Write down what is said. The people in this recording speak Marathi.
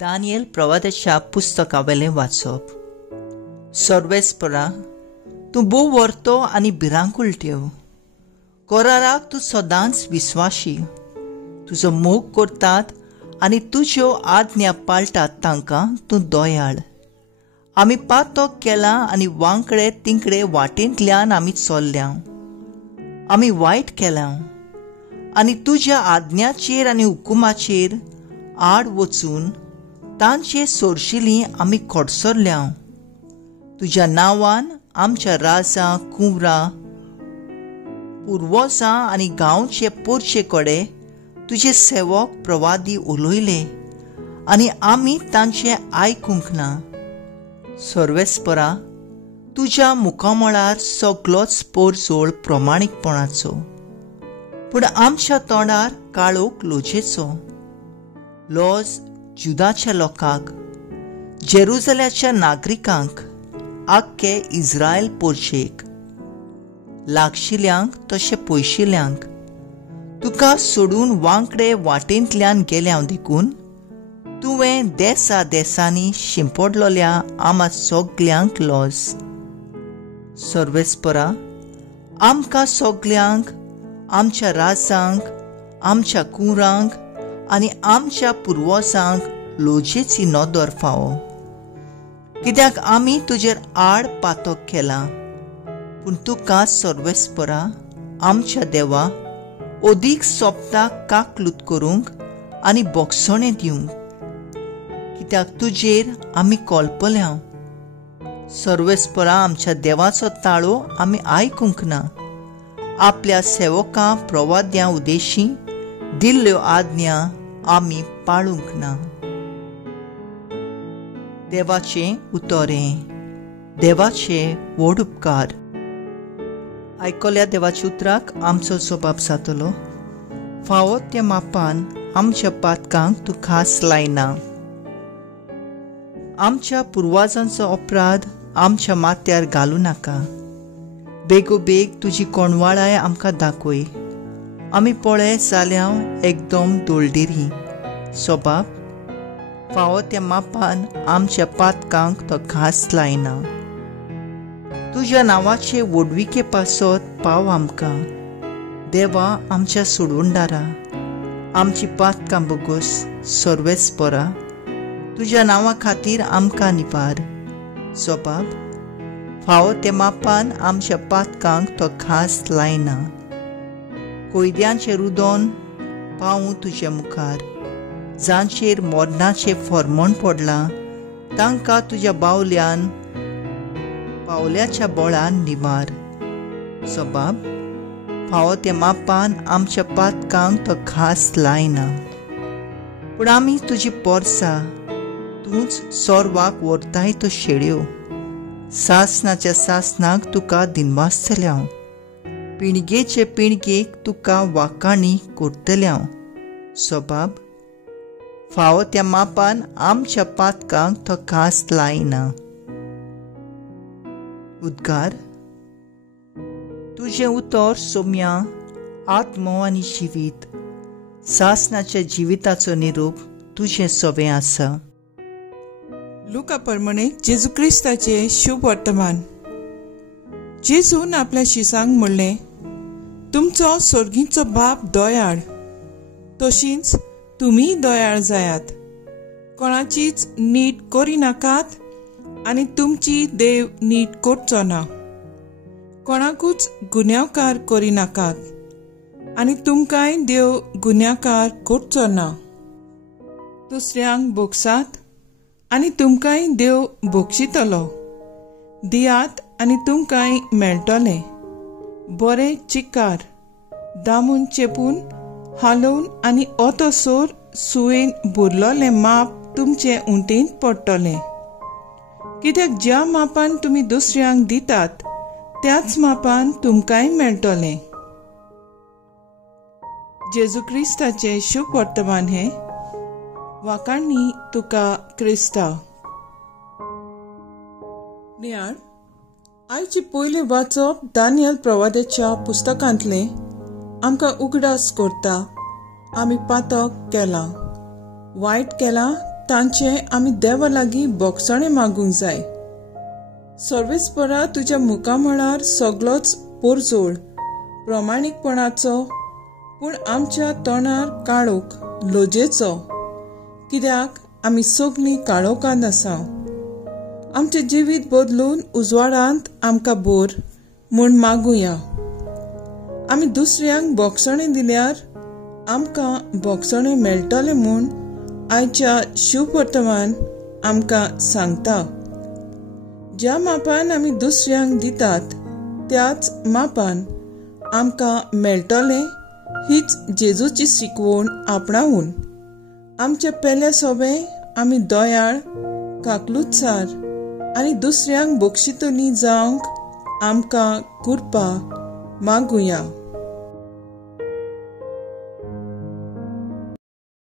दानियेल प्रवादाच्या पुस्तकावेलें वाचप. सर्वेस्परा, तूं भोव व्हरतो आनी भिरांकूळ ठेव. कोराराक तूं सदांच विस्वाशी. तुजो मोग करतात आनी तुज्यो आज्ञा पाळटात तांकां तूं दयाळ. आमी पातोक केला आनी वांकडे तिंकडे वाटेंतल्यान आमी चल्ल्या. आमी वायट केलां आनी तुज्या आज्ञाचेर आनी हुकुमाचेर आड वचून तांचे सोरशिलीं आमी खोडसरल्या. तुज्या नांवान आमच्या राजां, कुंवरां, पुर्वजां आनी गांवचे पोरचे कडे तुजे सेवक प्रवादी उलयले आनी आमी तांचे आयकूंक ना. सर्वेस्परा, तुज्या मुखामळार सगळोच पोरजोळ प्रमाणीकपणाचो, पूण आमच्या तोंडार काळोख लोजेचो. लॉज जुदाच्या लोकांक, जेरुजल्याच्या नागरिकांक, आख्खे इस्रायल पोरचेक, लागशिल्यांक तशें पयशिल्यांक, तुका सोडून वांकडे वाटेंतल्यान गेल्या देखून तुवें देसा देसांनी शिंपडलोल्या आम्हा सगल्यांक लॉज. सर्वेस्परा, आमकां सगल्यांक, आमच्या राजांक, आमच्या कुंवरांक आनी आमच्या पुर्वजांक लोजेची नदर फावो, कित्याक आमी तुजेर आड पातोक केला. पूण तुका सर्वेस्परा, आमच्या देवा, ओदीक सोबताक काकलूत करूंक आनी बोगसणे दिवंक, कित्याक तुजेर आमी कोलपल्या. सर्वेस्परा, आमच्या देवाचो ताळो आमी आयकूंक ना. आपल्या सेवकां प्रवाद्यां उद्देशी दिल्ल्यो आज्ञा आमी पाळूंक ना. देवाचें उतोरें. देवाचे व्हड उपकार. आयकल्या देवाच्या उतराक आमचो जबाब जातलो. फावो त्या मापान आमच्या पातकांक तूं खास लायना. आमच्या पुर्वजांचो अपराध आमच्या माथ्यार घालूं नाका. बेगोबेग तुजी कोणवाळाय आमकां दाखय. आमी पळय जाल्यार एकदम दोळडिरी. सोबाब, फावो त्या मापान आमच्या पातकांक तो घास लायना. तुज्या नांवाचे व्हडविके पासत पाव आमकां. देवा, आमच्या सोडवणदारा, आमची पातकां बोगूस सर्वेस्परा, तुज्या नांवा खातीर आमकां निबार. सोबाब, फावो त्या मापान आमच्या पातकांक तो घास लायना. कोयद्यांचें रुदोन पावूं तुज्या मुखार. जांचेर मोरणाचें फर्मोण पडलां तांकां तुज्या बावल्यान पावल्याच्या बोळान निमार. सोबाब, फावो त्या मापान आमच्या पातकांक तो घास लायना. पूण आमी तुजी पोरसां. तूंच सोरवाक व्हरताय त्यो शेळयो. सासणाच्या सासणाक तुका दिनवासतल्या. पिणगेचे पिणगेक तुका वाकाणी करतल्या. सोबाब, फावो त्या मापान आमच्या पातकांक तो घास लायना. उद्गार. तुजें उतर सोम्या, आत्मो आनी जिवीत. सासणाच्या जिविताचो निरूप तुजें सवें आसा. लुका प्रमाणे जेजू क्रिस्ताचे शुभ वर्तमान. जेजून आपल्या शिसांक म्हणलें, तुमचो स्वर्गीचो बाप दयाळ, तशींच तुमी दयाळ जायात. कोणाचीच नीट करिनाकात आनी तुमची देव नीट करचो ना. कोणाकूच गुन्यांवकार करिनाकात आनी तुमकांय देव गुन्यांवकार करचो ना. दुसऱ्यांक बोगसात आनी तुमकांय देव बोगशितलो. दियात आनी तुमकांय मेळटलें. बरें चिकार, दामून चेपून, हालोवन आनी ओतोसोर सुयेन भुरलोलें माप तुमचे उंटेंत पडटलें. कित्याक ज्या मापान तुमी दुसऱ्यांक दितात त्याच मापान तुमकांय मेळटलें. जेजू क्रिस्ताचे शुभ वर्तमान हे वाकाणणी तुका क्रिस्ता. नियाळ. आयचे पयले वाचप दानियल प्रवादाच्या पुस्तकांतलें आमकां उगडास करता. आमी पातक केला, वायट केला तांचे आमी देवा लागीं बोगसणे मागूंक जाय. सर्वेस्परा तुज्या मुखामळार सगळोच पोरजोळ प्रमाणीकपणाचो, पूण आमच्या तोंडार काळोख लोजेचो, कित्याक आमी सगळीं काळोखांत आसा. आमचें जिवीत बदलून उजवाडांत आमकां भर म्हूण मागुया. आमी दुसऱ्यांक बोगसणें दिल्यार आमकां बोगसणें मेळटलें म्हूण आयच्या शुभ वर्तमान आमकां सांगता. ज्या मापान आमी दुसऱ्यांक दितात त्याच मापान आमकां मेळटलें हीच जेजूची शिकवण आपणावून आमचें पेले सोबें आमी दोयाळ, काकलुतसार आनी दुसऱ्यांक बक्षितली जावंक आमकां कृपा मागुया.